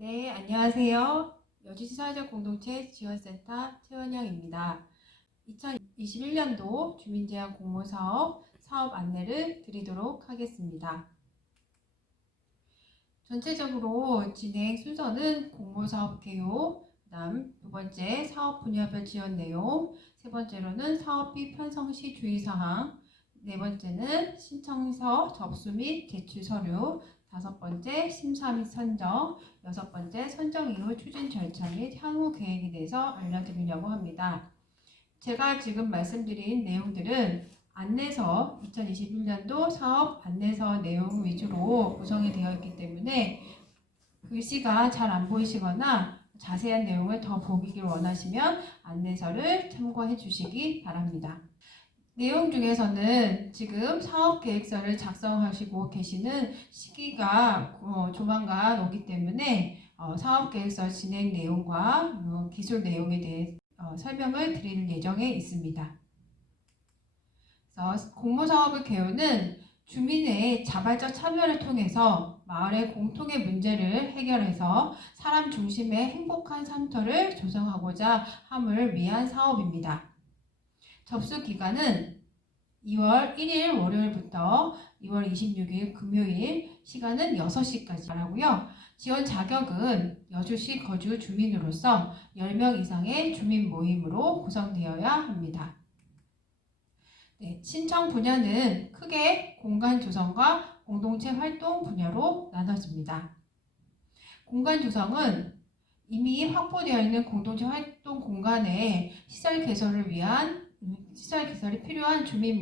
네, 안녕하세요. 여주시 사회적 공동체 지원센터 최원영입니다. 2021년도 주민제한 공모사업 사업 안내를 드리도록 하겠습니다. 전체적으로 진행 순서는 공모사업 개요, 그다음 두 번째 사업 분야별 지원 내용, 세 번째로는 사업비 편성 시 주의사항, 네 번째는 신청서 접수 및 제출 서류, 다섯 번째 심사 및 선정, 여섯 번째 선정 이후 추진 절차 및 향후 계획에 대해서 알려드리려고 합니다. 제가 지금 말씀드린 내용들은 안내서 2021년도 사업 안내서 내용 위주로 구성이 되어 있기 때문에 글씨가 잘 안 보이시거나 자세한 내용을 더 보기를 원하시면 안내서를 참고해 주시기 바랍니다. 내용 중에서는 지금 사업계획서를 작성하시고 계시는 시기가 조만간 오기 때문에 사업계획서 진행 내용과 기술 내용에 대해 설명을 드릴 예정에 있습니다. 그래서 공모사업의 개요는 주민의 자발적 참여를 통해서 마을의 공통의 문제를 해결해서 사람 중심의 행복한 삶터를 조성하고자 함을 위한 사업입니다. 접수 기간은 2월 1일 월요일부터 2월 26일 금요일, 시간은 6시까지 하고요. 지원 자격은 여주시 거주 주민으로서 10명 이상의 주민 모임으로 구성되어야 합니다. 네, 신청 분야는 크게 공간 조성과 공동체 활동 분야로 나눠집니다. 공간 조성은 이미 확보되어 있는 공동체 활동 공간의 시설 개설이 필요한 주민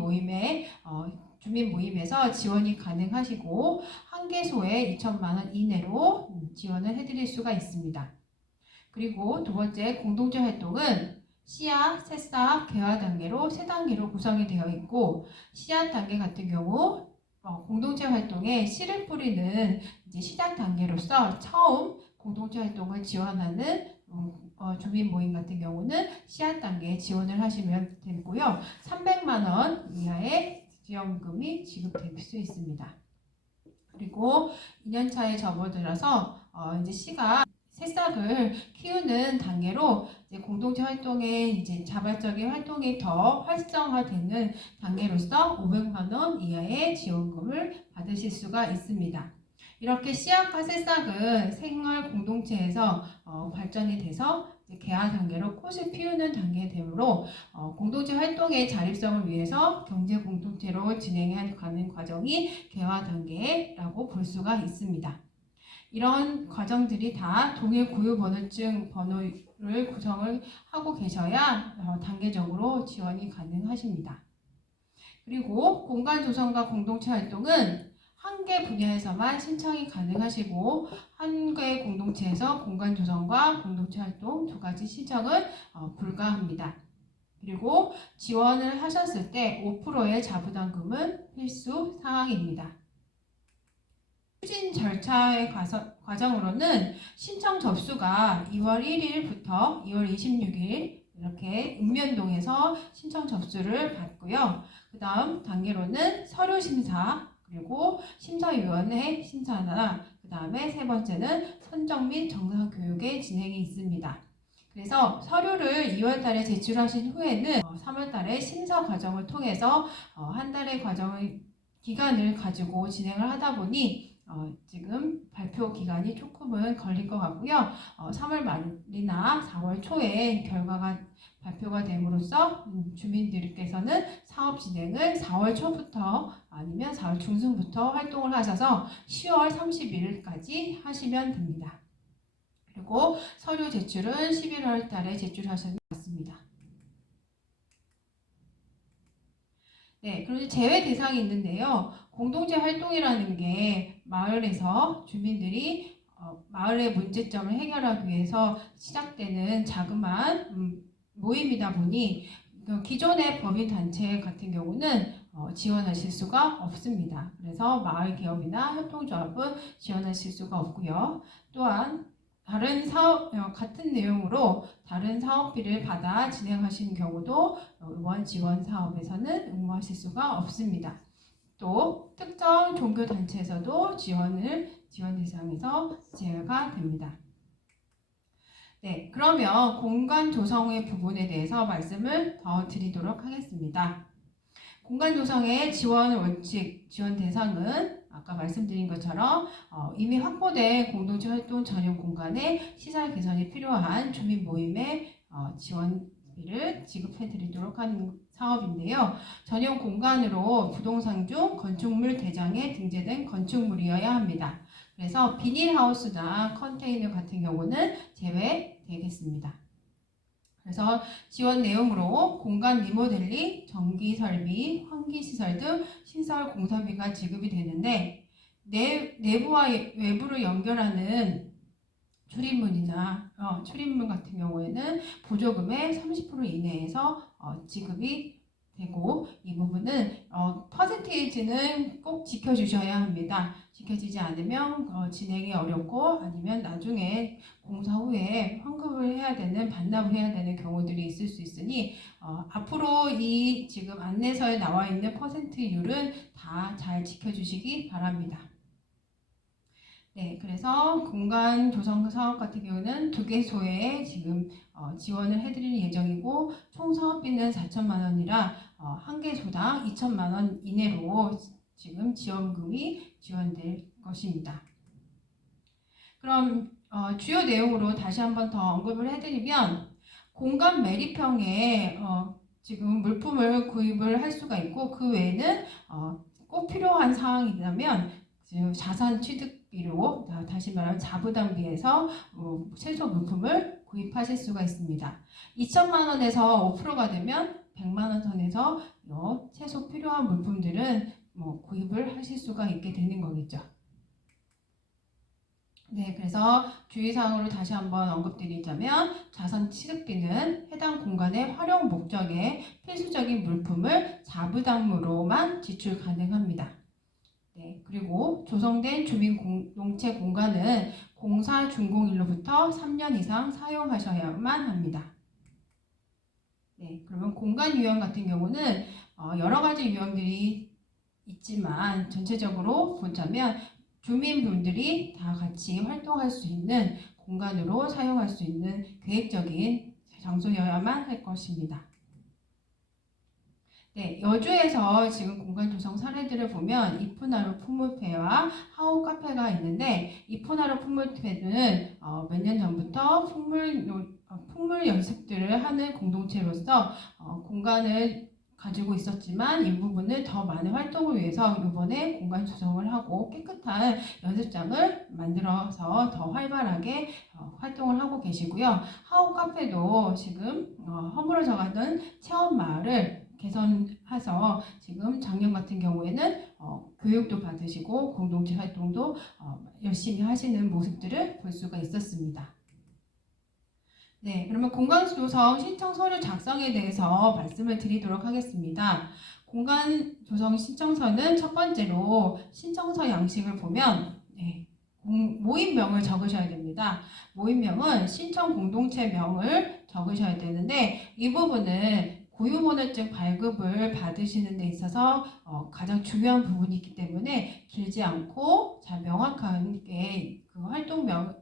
모임에서 지원이 가능하시고 한개소에 2천만 원 이내로 지원을 해드릴 수가 있습니다. 그리고 두 번째 공동체 활동은 씨앗, 새싹, 개화 단계로 세 단계로 구성이 되어 있고, 씨앗 단계 같은 경우 공동체 활동에 씨를 뿌리는 이제 시작 단계로서 처음 공동체 활동을 지원하는 주민 모임 같은 경우는 씨앗 단계에 지원을 하시면 되고요. 300만 원 이하의 지원금이 지급될 수 있습니다. 그리고 2년차에 접어들어서 이제 씨가 새싹을 키우는 단계로 이제 공동체 활동에 이제 자발적인 활동이 더 활성화되는 단계로서 500만 원 이하의 지원금을 받으실 수가 있습니다. 이렇게 씨앗과 새싹은 생활 공동체에서 발전이 돼서 개화 단계로 꽃을 피우는 단계에 되므로 공동체 활동의 자립성을 위해서 경제 공동체로 진행해 가는 과정이 개화 단계라고 볼 수가 있습니다. 이런 과정들이 다 동일 고유번호증 번호를 구성을 하고 계셔야 단계적으로 지원이 가능하십니다. 그리고 공간 조성과 공동체 활동은 한 개 분야에서만 신청이 가능하시고, 한 개 공동체에서 공간 조성과 공동체 활동 두 가지 신청은 불가합니다. 그리고 지원을 하셨을 때 5%의 자부담금은 필수 사항입니다. 추진 절차의 과정으로는 신청 접수가 2월 1일부터 2월 26일 이렇게 읍면동에서 신청 접수를 받고요. 그 다음 단계로는 서류 심사, 그리고 심사위원회 심사나 그 다음에 세 번째는 선정 및 정상 교육의 진행이 있습니다. 그래서 서류를 2월 달에 제출하신 후에는 3월 달에 심사 과정을 통해서 한 달의 기간을 가지고 진행을 하다 보니 지금 발표 기간이 조금은 걸릴 것 같고요. 3월 말이나 4월 초에 결과가 발표가 됨으로써 주민들께서는 사업 진행을 4월 초부터 아니면 4월 중순부터 활동을 하셔서 10월 31일까지 하시면 됩니다. 그리고 서류 제출은 11월 달에 제출하셔야 맞습니다. 네, 그런데 제외 대상이 있는데요. 공동체 활동이라는 게 마을에서 주민들이 마을의 문제점을 해결하기 위해서 시작되는 자그마한 모임이다 보니 기존의 법인단체 같은 경우는 지원하실 수가 없습니다. 그래서 마을기업이나 협동조합은 지원하실 수가 없고요. 또한 같은 내용으로 다른 사업비를 받아 진행하시는 경우도 이번 지원 사업에서는 응모하실 수가 없습니다. 또 특정 종교단체에서도 지원 대상에서 제외가 됩니다. 네, 그러면 공간 조성의 부분에 대해서 말씀을 더 드리도록 하겠습니다. 공간 조성의 지원 원칙, 지원 대상은 아까 말씀드린 것처럼 이미 확보된 공동체 활동 전용 공간의 시설 개선이 필요한 주민 모임의 지원비를 지급해 드리도록 하는 사업인데요. 전용 공간으로 부동산 중 건축물 대장에 등재된 건축물이어야 합니다. 그래서 비닐하우스나 컨테이너 같은 경우는 제외되겠습니다. 그래서 지원 내용으로 공간 리모델링, 전기 설비, 환기 시설 등 시설 공사비가 지급이 되는데 내부와 외부를 연결하는 출입문이나 출입문 같은 경우에는 보조금의 30% 이내에서 지급이 되고 이 부분은 퍼센테이지는 꼭 지켜주셔야 합니다. 지켜지지 않으면 진행이 어렵고 아니면 나중에 공사 후에 환급을 해야 되는 반납을 해야 되는 경우들이 있을 수 있으니 앞으로 이 지금 안내서에 나와 있는 퍼센트율은 다 잘 지켜주시기 바랍니다. 네, 그래서 공간 조성 사업 같은 경우는 2개소에 지금 지원을 해드릴 예정이고 총 사업비는 4천만 원이라 1개소당 2천만 원 이내로 지금 지원금이 지원될 것입니다. 그럼 주요 내용으로 다시 한번 더 언급을 해드리면 공간 매립형에 지금 물품을 구입을 할 수가 있고 그 외에는 꼭 필요한 사항이라면 지금 자산 취득비로 다시 말하면 자부담비에서 최소 물품을 구입하실 수가 있습니다. 2천만 원에서 5%가 되면 100만 원 선에서 최소 필요한 물품들은 구입을 하실 수가 있게 되는 거겠죠. 네, 그래서 주의사항으로 다시 한번 언급드리자면 자산 취득비는 해당 공간의 활용 목적에 필수적인 물품을 자부담으로만 지출 가능합니다. 네, 그리고 조성된 주민 공동체 공간은 공사 준공일로부터 3년 이상 사용하셔야만 합니다. 네, 그러면 공간 유형 같은 경우는 여러 가지 유형들이 있지만 전체적으로 보자면 주민분들이 다 같이 활동할 수 있는 공간으로 사용할 수 있는 계획적인 장소여야만 할 것입니다. 네, 여주에서 지금 공간 조성 사례들을 보면 이프나루 풍물패와 하우 카페가 있는데 이프나루 풍물패는 몇 년 전부터 풍물 연습들을 하는 공동체로서 공간을 가지고 있었지만 이 부분을 더 많은 활동을 위해서 이번에 공간 조성을 하고 깨끗한 연습장을 만들어서 더 활발하게 활동을 하고 계시고요. 하우 카페도 지금 허물어져가는 체험마을을 개선해서 지금 작년 같은 경우에는 교육도 받으시고 공동체 활동도 열심히 하시는 모습들을 볼 수가 있었습니다. 네, 그러면 공간 조성 신청 서류 작성에 대해서 말씀을 드리도록 하겠습니다. 공간 조성 신청서는 첫 번째로 신청서 양식을 보면 모임명을 적으셔야 됩니다. 모임명은 신청 공동체명을 적으셔야 되는데 이 부분은 고유번호증 발급을 받으시는 데 있어서 가장 중요한 부분이 있기 때문에 길지 않고 잘 명확하게 그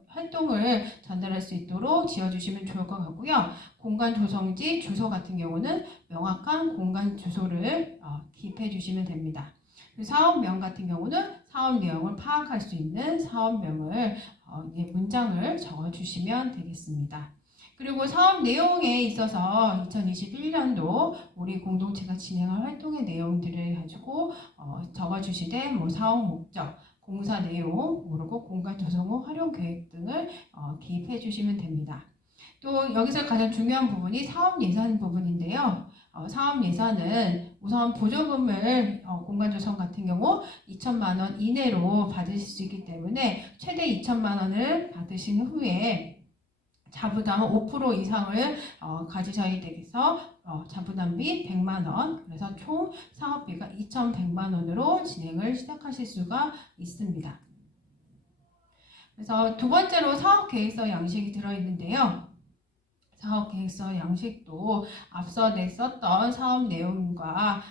활동을 전달할 수 있도록 지어주시면 좋을 것 같고요. 공간 조성지 주소 같은 경우는 명확한 공간 주소를 기입해 주시면 됩니다. 사업명 같은 경우는 사업 내용을 파악할 수 있는 사업명을 문장을 적어주시면 되겠습니다. 그리고 사업 내용에 있어서 2021년도 우리 공동체가 진행할 활동의 내용들을 가지고 적어주시되 사업 목적, 공사 내용, 그리고 공간 조성 후 활용 계획 등을 기입해 주시면 됩니다. 또 여기서 가장 중요한 부분이 사업 예산 부분인데요. 사업 예산은 우선 보조금을 공간 조성 같은 경우 2천만 원 이내로 받으실 수 있기 때문에 최대 2천만 원을 받으신 후에 자부담은 5% 이상을 가지셔야 되겠어 자부담비 100만 원, 그래서 총 사업비가 2,100만 원으로 진행을 시작하실 수가 있습니다. 그래서 두 번째로 사업계획서 양식이 들어있는데요. 사업계획서 양식도 앞서 냈었던 사업 내용과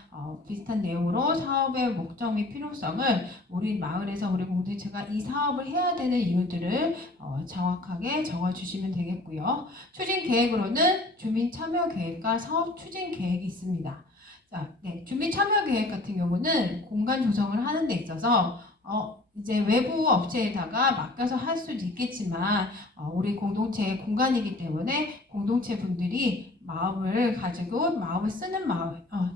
비슷한 내용으로 사업의 목적 및 필요성을 우리 마을에서 우리 공동체가 이 사업을 해야 되는 이유들을 정확하게 적어주시면 되겠고요. 추진계획으로는 주민참여계획과 사업추진계획이 있습니다. 자, 네, 주민참여계획 같은 경우는 공간 조성을 하는 데 있어서 이제 외부 업체에다가 맡겨서 할 수도 있겠지만 우리 공동체의 공간이기 때문에 공동체 분들이 마음을 가지고 마음을 쓰는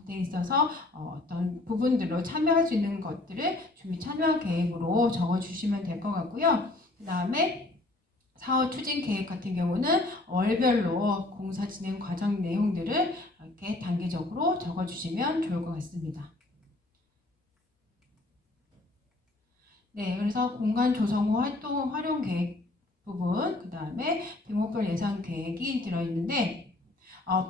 데 있어서 어떤 부분들로 참여할 수 있는 것들을 주민 참여 계획으로 적어주시면 될 것 같고요. 그 다음에 사업 추진 계획 같은 경우는 월별로 공사 진행 과정 내용들을 이렇게 단계적으로 적어주시면 좋을 것 같습니다. 네, 그래서 공간 조성 후 활동 활용 계획 부분, 그 다음에 비목별 예산 계획이 들어있는데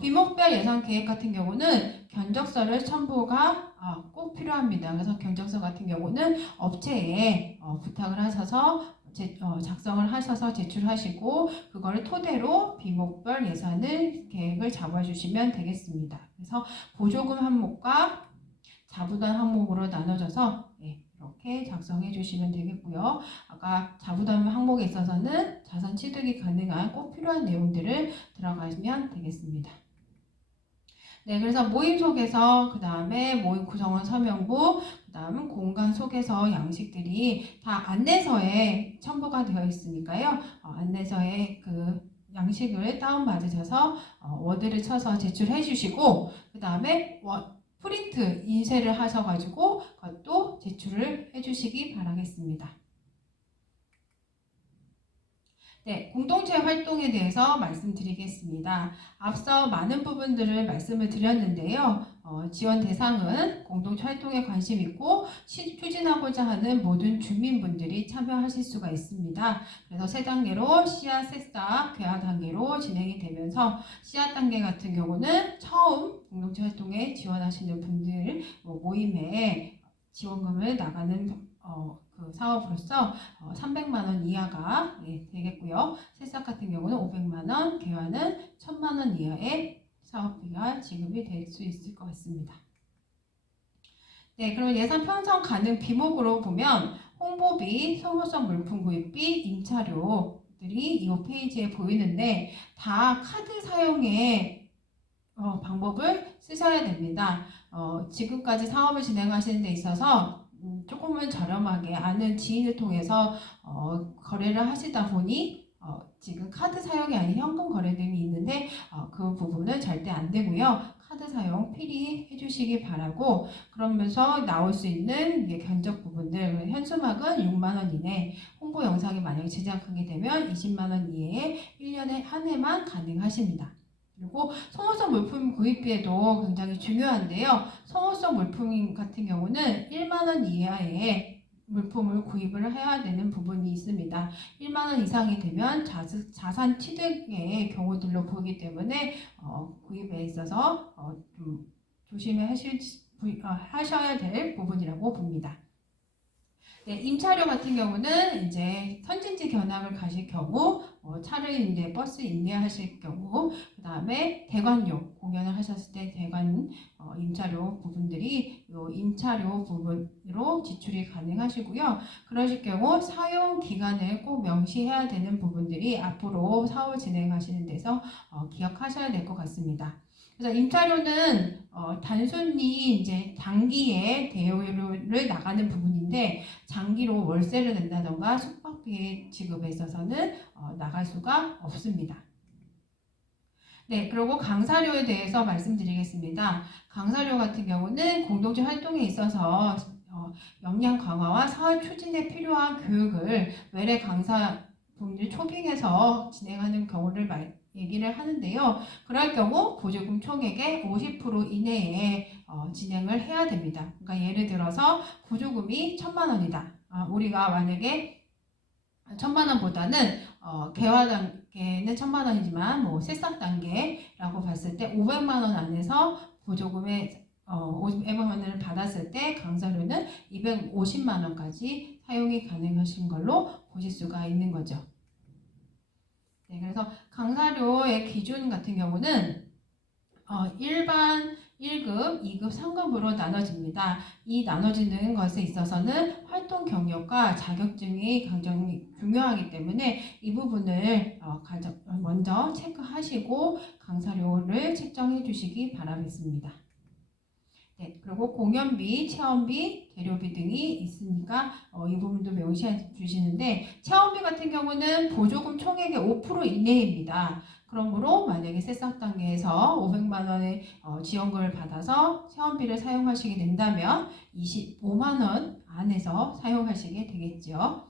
비목별 예산 계획 같은 경우는 견적서를 첨부가 꼭 필요합니다. 그래서 견적서 같은 경우는 업체에 부탁을 하셔서 작성을 하셔서 제출하시고 그거를 토대로 비목별 예산을 계획을 잡아주시면 되겠습니다. 그래서 보조금 항목과 자부담 항목으로 나눠져서 이렇게 작성해 주시면 되겠고요. 아까 자부담 항목에 있어서는 자산 취득이 가능한 꼭 필요한 내용들을 들어가시면 되겠습니다. 네, 그래서 모임 속에서 그 다음에 모임 구성원 서명부, 그 다음 공간 속에서 양식들이 다 안내서에 첨부가 되어 있으니까요. 안내서에 그 양식을 다운받으셔서 워드를 쳐서 제출해 주시고 그 다음에 프린트 인쇄를 하셔가지고 그것도 제출을 해주시기 바라겠습니다. 네, 공동체 활동에 대해서 말씀드리겠습니다. 앞서 많은 부분들을 말씀을 드렸는데요. 지원 대상은 공동체 활동에 관심 있고 추진하고자 하는 모든 주민분들이 참여하실 수가 있습니다. 그래서 세 단계로 씨앗, 새싹, 개화 단계로 진행이 되면서 씨앗 단계 같은 경우는 처음 공동체 활동에 지원하시는 분들 모임에 지원금을 나가는 그 사업으로서 300만 원 이하가 되겠고요. 새싹 같은 경우는 500만 원, 개화는 1000만 원 이하의 사업비가 지급이 될 수 있을 것 같습니다. 네, 그럼 예산 편성 가능 비목으로 보면 홍보비, 소모성 물품 구입비, 임차료들이 이 페이지에 보이는데 다 카드 사용의 방법을 쓰셔야 됩니다. 지금까지 사업을 진행하시는 데 있어서 조금은 저렴하게 아는 지인을 통해서 거래를 하시다 보니 지금 카드 사용이 아닌 현금 거래 등이 있는데 그 부분은 절대 안 되고요. 카드 사용 필히 해주시기 바라고 그러면서 나올 수 있는 견적 부분들 현수막은 6만 원 이내 홍보 영상이 만약에 제작하게 되면 20만 원 이내에 1년에 한 해만 가능하십니다. 그리고 소모성 물품 구입비에도 굉장히 중요한데요. 소모성 물품 같은 경우는 1만 원 이하의 물품을 구입을 해야 되는 부분이 있습니다. 1만 원 이상이 되면 자산 취득의 경우들로 보기 때문에 구입에 있어서 좀 조심하셔야 될 부분이라고 봅니다. 네, 임차료 같은 경우는 이제 선진지 견학을 가실 경우 차를 이제 버스 임대하실 경우 그 다음에 대관료 공연을 하셨을 때 대관 임차료 부분들이 요 임차료 부분으로 지출이 가능하시고요. 그러실 경우 사용 기간을 꼭 명시해야 되는 부분들이 앞으로 사업을 진행하시는 데서 기억하셔야 될 것 같습니다. 그래서 임차료는 단순히 이제 단기에 대여료를 나가는 부분인데 장기로 월세를 낸다던가 숙박비 지급에 있어서는 나갈 수가 없습니다. 네, 그리고 강사료에 대해서 말씀드리겠습니다. 강사료 같은 경우는 공동체 활동에 있어서 역량 강화와 사업 추진에 필요한 교육을 외래 강사분들 초빙해서 진행하는 경우를 얘기를 하는데요. 그럴 경우 보조금 총액의 50% 이내에 진행을 해야 됩니다. 그러니까 예를 들어서 보조금이 1000만 원이다. 우리가 만약에 1000만 원보다는 개화 단계는 1000만 원이지만 뭐 새싹 단계라고 봤을 때 500만 원 안에서 보조금의 500만 원을 받았을 때 강사료는 250만 원까지 사용이 가능하신 걸로 보실 수가 있는 거죠. 네, 그래서 강사료의 기준 같은 경우는 일반 1급, 2급, 3급으로 나눠집니다. 이 나눠지는 것에 있어서는 활동 경력과 자격증이 굉장히 중요하기 때문에 이 부분을 먼저 체크하시고 강사료를 책정해 주시기 바라겠습니다. 네, 그리고 공연비, 체험비, 재료비 등이 있으니까 이 부분도 명시해 주시는데 체험비 같은 경우는 보조금 총액의 5% 이내입니다. 그러므로 만약에 새싹 단계에서 500만 원의 지원금을 받아서 체험비를 사용하시게 된다면 25만 원 안에서 사용하시게 되겠죠.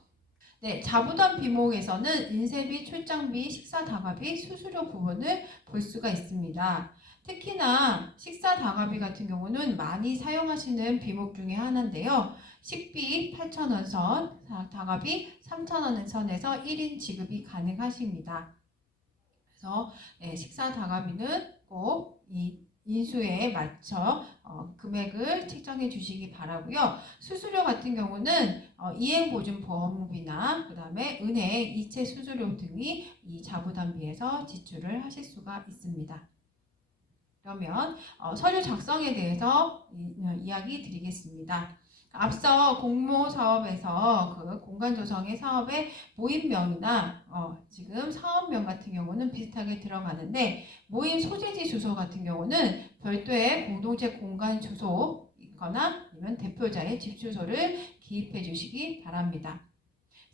네, 자부담 비목에서는 인쇄비, 출장비, 식사 다가비, 수수료 부분을 볼 수가 있습니다. 특히나 식사 다가비 같은 경우는 많이 사용하시는 비목 중에 하나인데요. 식비 8,000원 선, 다가비 3,000원 선에서 1인 지급이 가능하십니다. 그래서 식사 다가비는 꼭 이 인수에 맞춰 금액을 책정해 주시기 바라고요. 수수료 같은 경우는 이행보증보험비나 그 다음에 은행, 이체 수수료 등이 이 자부담비에서 지출을 하실 수가 있습니다. 그러면 서류 작성에 대해서 이야기 드리겠습니다. 앞서 공모사업에서 그 공간조성의 사업의 모임명이나 지금 사업명 같은 경우는 비슷하게 들어가는데 모임 소재지 주소 같은 경우는 별도의 공동체 공간 주소 있거나 아니면 대표자의 집 주소를 기입해 주시기 바랍니다.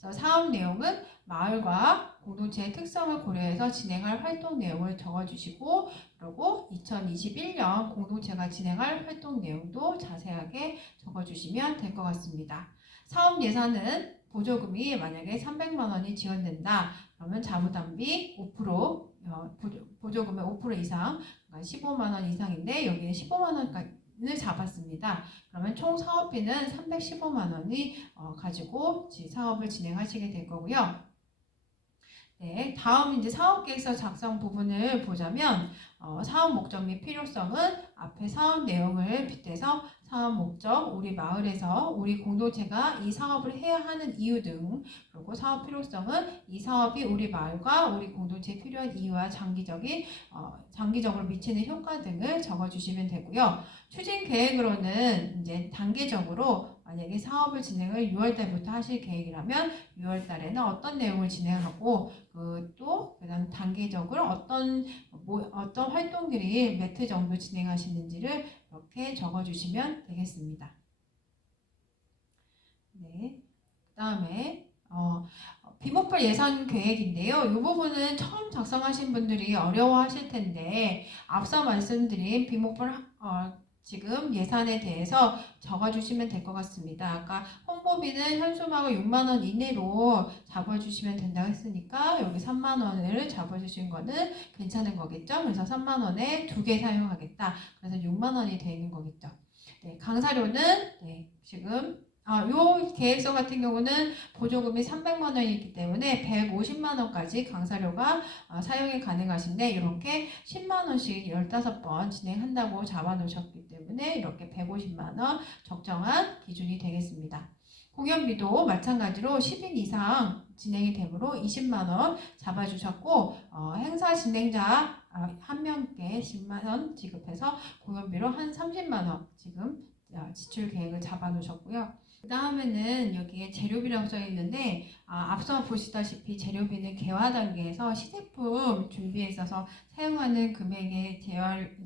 그래서 사업 내용은 마을과 공동체의 특성을 고려해서 진행할 활동 내용을 적어주시고 그리고 2021년 공동체가 진행할 활동 내용도 자세하게 적어주시면 될 것 같습니다. 사업 예산은 보조금이 만약에 300만 원이 지원된다. 그러면 자부담비 5%, 보조금의 5% 이상, 그러니까 15만 원 이상인데 여기는 15만 원을 잡았습니다. 그러면 총 사업비는 315만 원이 가지고 사업을 진행하시게 될 거고요. 네, 다음 이제 사업계획서 작성 부분을 보자면 사업 목적 및 필요성은 앞에 사업 내용을 빗대서 사업 목적, 우리 마을에서 우리 공동체가 이 사업을 해야 하는 이유 등 그리고 사업 필요성은 이 사업이 우리 마을과 우리 공동체에 필요한 이유와 장기적으로 미치는 효과 등을 적어주시면 되고요. 추진 계획으로는 이제 단계적으로 만약에 사업을 진행을 6월 달부터 하실 계획이라면 6월 달에는 어떤 내용을 진행하고 그다음 단계적으로 어떤 활동들이 몇 회 정도 진행하시는지를 이렇게 적어주시면 되겠습니다. 네, 그다음에 비목별 예산 계획인데요. 이 부분은 처음 작성하신 분들이 어려워하실 텐데 앞서 말씀드린 비목별 지금 예산에 대해서 적어주시면 될 것 같습니다. 아까 홍보비는 현수막을 6만 원 이내로 잡아주시면 된다고 했으니까 여기 3만 원을 잡아주신 거는 괜찮은 거겠죠? 그래서 3만 원에 2개 사용하겠다. 그래서 6만 원이 되는 거겠죠. 네, 강사료는 지금 요 계획서 같은 경우는 보조금이 300만 원이기 때문에 150만 원까지 강사료가 사용이 가능하신데 이렇게 10만 원씩 15번 진행한다고 잡아 놓으셨기 때문에 이렇게 150만 원 적정한 기준이 되겠습니다. 공연비도 마찬가지로 10인 이상 진행이 되므로 20만 원 잡아주셨고 행사 진행자 한 명께 10만 원 지급해서 공연비로 한 30만 원 지금 지출 계획을 잡아 놓으셨고요. 그 다음에는 여기에 재료비라고 써 있는데 앞서 보시다시피 재료비는 개화 단계에서 시제품 준비에 있어서 사용하는 금액의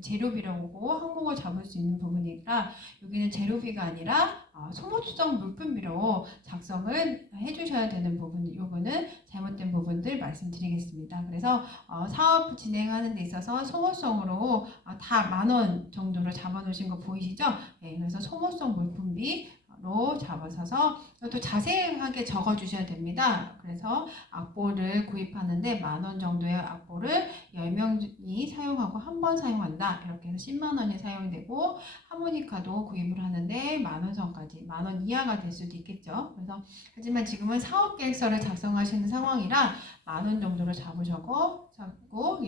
재료비라고 항목을 잡을 수 있는 부분이니까 여기는 재료비가 아니라 소모성 물품비로 작성을 해주셔야 되는 부분, 이거는 잘못된 부분들 말씀드리겠습니다. 그래서 사업 진행하는 데 있어서 소모성으로 다 10,000원 정도로 잡아놓으신 거 보이시죠? 네, 그래서 소모성 물품비로 잡아서서 또 자세하게 적어주셔야 됩니다. 그래서 악보를 구입하는데 10,000원 정도의 악보를 10명이 사용하고 한 번 사용한다. 이렇게 해서 10만 원이 사용되고 하모니카도 구입을 하는데 10,000원 선까지 10,000원 이하가 될 수도 있겠죠. 그래서 하지만 지금은 사업계획서를 작성하시는 상황이라 10,000원 정도로 잡고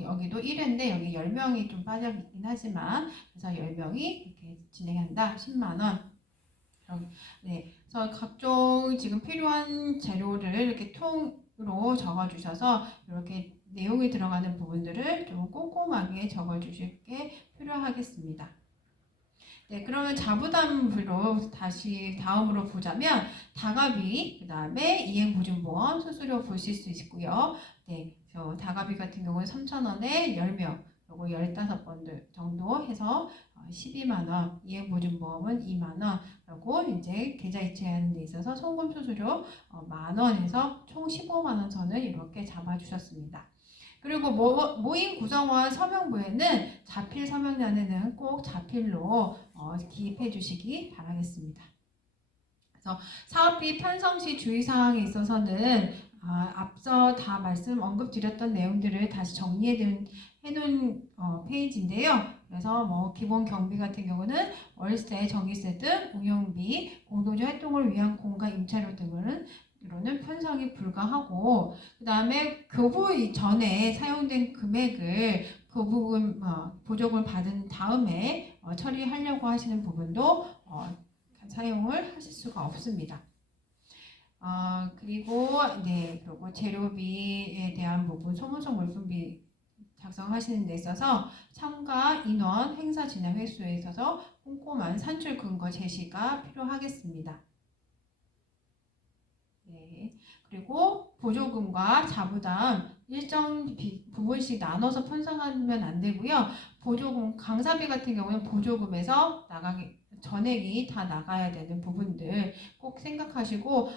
여기도 1회인데 여기 10명이 좀 빠져 있긴 하지만 그래서 10명이 이렇게 진행한다. 10만 원. 네, 그래서 각종 지금 필요한 재료를 이렇게 통으로 적어주셔서 이렇게 내용이 들어가는 부분들을 좀 꼼꼼하게 적어주실 게 필요하겠습니다. 네, 그러면 자부담으로 다시 다음으로 보자면 다가비, 그 다음에 이행보증보험, 수수료 보실 수 있고요. 네, 저 다가비 같은 경우는 3,000원에 10명, 요거 15번 정도 해서 12만원, 이행보증보험은 2만원, 그리고 이제 계좌 이체하는 데 있어서 송금 수수료 만원에서 총 15만원 선을 이렇게 잡아주셨습니다. 그리고 모임 구성원 서명부에는 자필 서명란에는 꼭 자필로 기입해 주시기 바라겠습니다. 그래서 사업비 편성 시 주의사항에 있어서는 앞서 다 언급드렸던 내용들을 다시 해놓은 페이지인데요. 그래서 뭐 기본 경비 같은 경우는 월세, 전기세 등 운영비, 공동체 활동을 위한 공간 임차료 등은 이로는 편성이 불가하고, 그 다음에 교부 전에 사용된 금액을 그 부분 보조금을 받은 다음에 처리하려고 하시는 부분도 사용을 하실 수가 없습니다. 그리고 재료비에 대한 부분, 소모성 물품비 작성하시는 데 있어서 참가 인원, 행사 진행 횟수에 있어서 꼼꼼한 산출 근거 제시가 필요하겠습니다. 네. 그리고 보조금과 자부담 일정 부분씩 나눠서 편성하면 안 되고요. 보조금, 강사비 같은 경우는 보조금에서 전액이 다 나가야 되는 부분들 꼭 생각하시고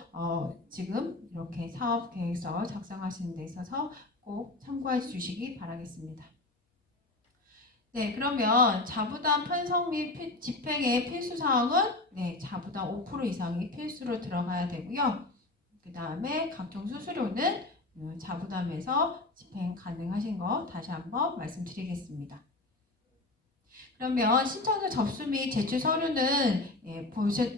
지금 이렇게 사업계획서 작성하시는 데 있어서 꼭 참고해 주시기 바라겠습니다. 네, 그러면 자부담 편성 및 집행의 필수사항은 자부담 5% 이상이 필수로 들어가야 되고요. 그 다음에 각종 수수료는 자부담에서 집행 가능하신 거 다시 한번 말씀드리겠습니다. 그러면 신청서 접수 및 제출 서류는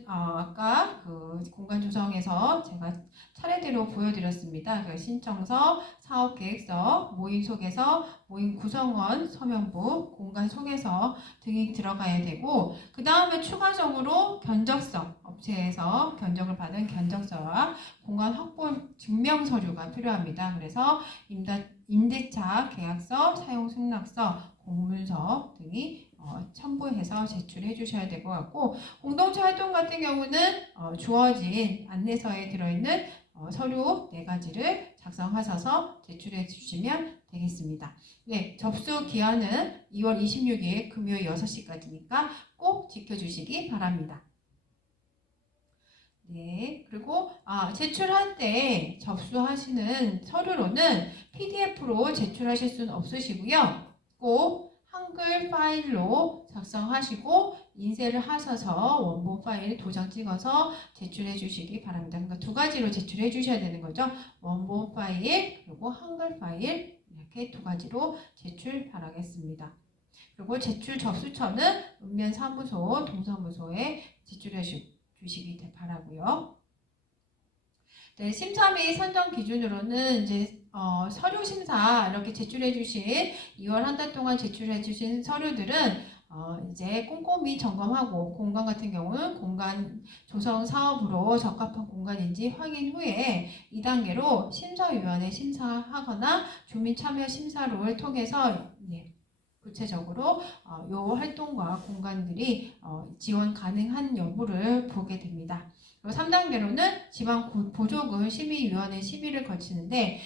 아까 그 공간 조성에서 제가 차례대로 보여드렸습니다. 그 신청서, 사업계획서, 모임 소개서, 모임 구성원, 서명부, 공간 소개서 등이 들어가야 되고, 그 다음에 추가적으로 견적서, 업체에서 견적을 받은 견적서와 공간 확보 증명 서류가 필요합니다. 그래서 임대차 계약서, 사용 승낙서, 공문서 등이 첨부해서 제출해 주셔야 될 것 같고, 공동체 활동 같은 경우는 주어진 안내서에 들어있는 서류 4가지를 작성하셔서 제출해 주시면 되겠습니다. 네, 접수 기한은 2월 26일 금요일 6시까지니까 꼭 지켜주시기 바랍니다. 네, 그리고 제출할 때 접수하시는 서류로는 PDF로 제출하실 수는 없으시고요. 꼭 한글 파일로 작성하시고 인쇄를 하셔서 원본 파일 도장 찍어서 제출해 주시기 바랍니다. 그러니까 2가지로 제출해 주셔야 되는 거죠. 원본 파일 그리고 한글 파일 이렇게 2가지로 제출 바라겠습니다. 그리고 제출 접수처는 읍면사무소, 동사무소에 제출해 주시기 바라고요. 네, 심사 및 선정 기준으로는 이제 서류 심사 이렇게 제출해 주신 2월 한 달 동안 제출해 주신 서류들은 이제 꼼꼼히 점검하고, 공간 같은 경우는 공간 조성 사업으로 적합한 공간인지 확인 후에 2단계로 심사위원회 심사하거나 주민 참여 심사를 통해서 구체적으로 요 활동과 공간들이 지원 가능한 여부를 보게 됩니다. 그리고 3단계로는 지방 보조금 심의위원회 심의를 거치는데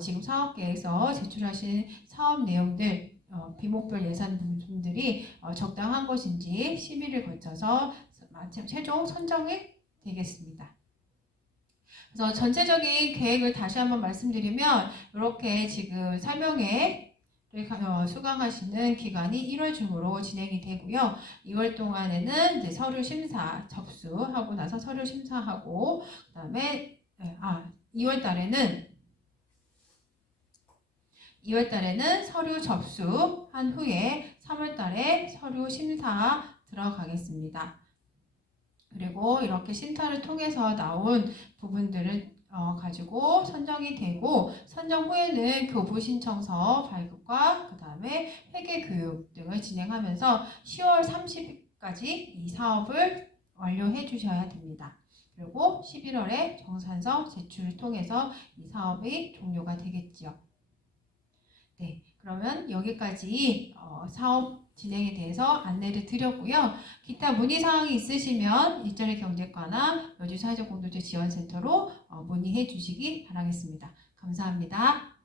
지금 사업계획서 제출하신 사업 내용들 비목별 예산 부분들이 적당한 것인지 심의를 거쳐서 최종 선정이 되겠습니다. 그래서 전체적인 계획을 다시 한번 말씀드리면 이렇게 지금 설명회 수강하시는 기간이 1월 중으로 진행이 되고요. 2월 동안에는 이제 서류 심사 접수하고 나서 서류 심사하고, 그 다음에 2월 달에는 서류 접수한 후에 3월 달에 서류 심사 들어가겠습니다. 그리고 이렇게 심사를 통해서 나온 부분들을 가지고 선정이 되고, 선정 후에는 교부 신청서 발급과 그 다음에 회계 교육 등을 진행하면서 10월 30일까지 이 사업을 완료해 주셔야 됩니다. 그리고 11월에 정산서 제출을 통해서 이 사업이 종료가 되겠지요. 네, 그러면 여기까지 사업 진행에 대해서 안내를 드렸고요. 기타 문의사항이 있으시면 일자리 경제과나 여주사회적공동체 지원센터로 문의해 주시기 바라겠습니다. 감사합니다.